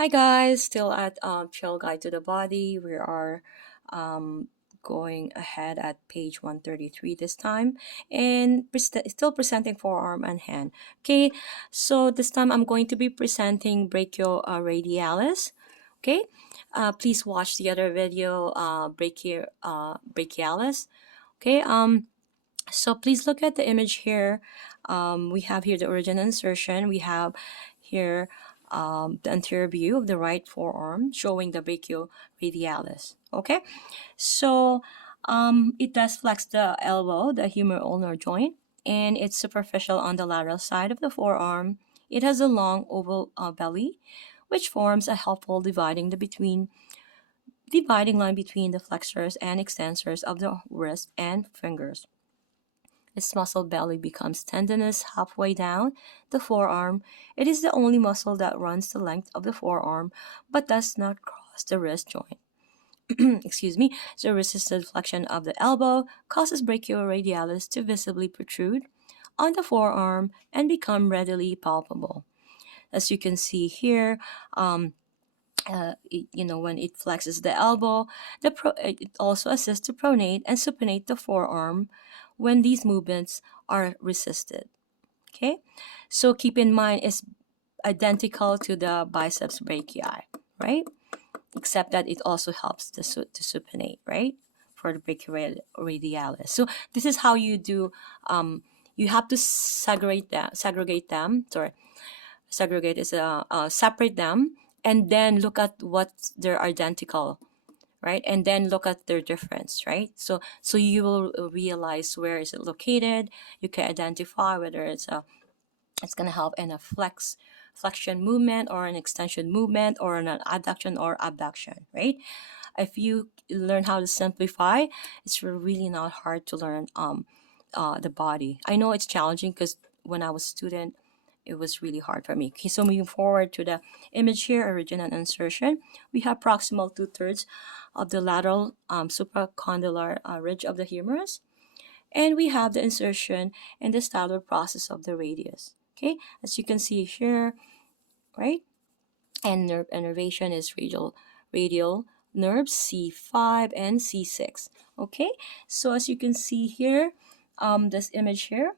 Hi guys, still at Chill Guide to the Body. We are um, going ahead at page 133 this time and still presenting forearm and hand. Okay, so this time I'm going to be presenting Brachioradialis. Okay, please watch the other video, Brachialis. Okay, so please look at the image here. We have here the original insertion. We have here the anterior view of the right forearm showing the brachioradialis. Okay, so it does flex the elbow, the humeral joint, and it's superficial on the lateral side of the forearm. It has a long oval belly, which forms a helpful dividing line between the flexors and extensors of the wrist and fingers. Its muscle belly becomes tendinous halfway down the forearm. It is the only muscle that runs the length of the forearm but does not cross the wrist joint. Excuse me. The resisted flexion of the elbow causes brachioradialis to visibly protrude on the forearm and become readily palpable. As you can see here, when it flexes the elbow, it also assists to pronate and supinate the forearm when these movements are resisted. Okay, so keep in mind it's identical to the biceps brachii, right? Except that it also helps to supinate, right? For the brachioradialis. So this is how you do. You have to segregate them. Segregate is separate them and then look at what they're identical, right? And then look at their difference, right? So you will realize where is it located. You can identify whether it's going to help in a flexion movement or an extension movement or an adduction or abduction, right? If you learn how to simplify, it's really not hard to learn the body. I know it's challenging because when I was a student, it was really hard for me. Okay, so moving forward to the image here, origin and insertion, we have proximal 2/3 of the lateral supracondylar ridge of the humerus, and we have the insertion and the stellar process of the radius. Okay, as you can see here, right? And innervation is radial nerves C5 and C6. Okay, so as you can see here, this image here,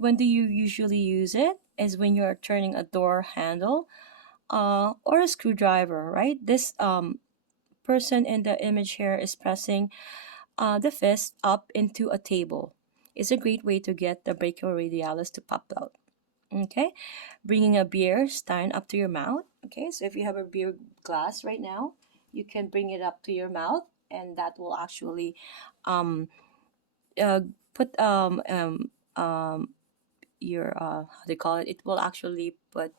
when do you usually use it? Is when you're turning a door handle or a screwdriver, right? This person in the image here is pressing the fist up into a table. It's a great way to get the brachioradialis to pop out. Okay, bringing a beer stein up to your mouth. Okay, so if you have a beer glass right now, you can bring it up to your mouth, and that will actually um, uh, put your how do you call it? It will actually put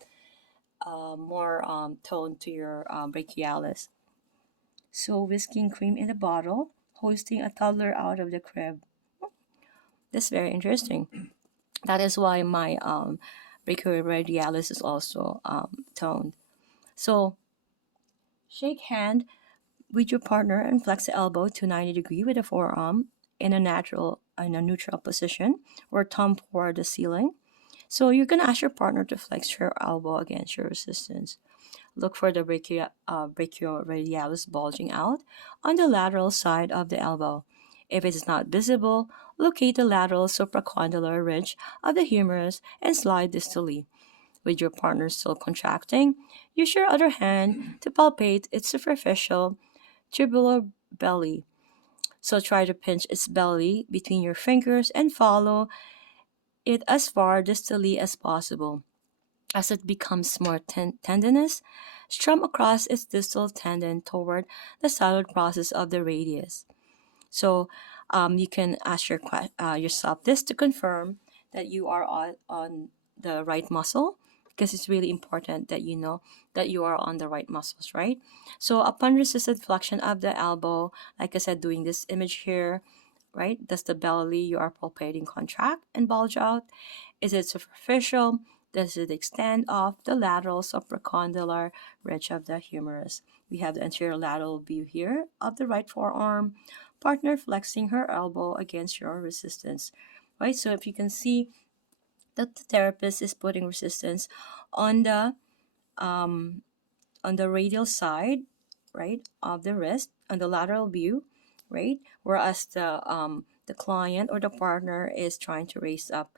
more tone to your brachialis. So whisking cream in a bottle, hoisting a toddler out of the crib. That's very interesting. That is why my brachioradialis is also toned. So shake hand with your partner and flex the elbow to 90 degree with the forearm in a neutral position or thumb toward the ceiling. So you're gonna ask your partner to flex your elbow against your resistance. Look for the brachioradialis bulging out on the lateral side of the elbow. If it is not visible, locate the lateral supracondylar ridge of the humerus and slide distally. With your partner still contracting, use your other hand to palpate its superficial tubular belly. So try to pinch its belly between your fingers and follow it as far distally as possible. As it becomes more tendinous, strum across its distal tendon toward the solid process of the radius. So you can ask yourself this to confirm that you are on the right muscle, because it's really important that you know that you are on the right muscles, right? So upon resisted flexion of the elbow, like I said, doing this image here, right? Does the belly you are palpating contract and bulge out? Is it superficial? Does it extend off the lateral supracondylar ridge of the humerus? We have the anterior lateral view here of the right forearm, partner flexing her elbow against your resistance, right? So if you can see that the therapist is putting resistance on the on the radial side, right, of the wrist on the lateral view, right, whereas the client or the partner is trying to raise up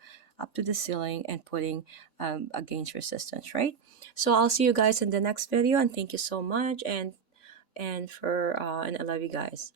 to the ceiling and putting against resistance, right? So I'll see you guys in the next video, and thank you so much, and I love you guys.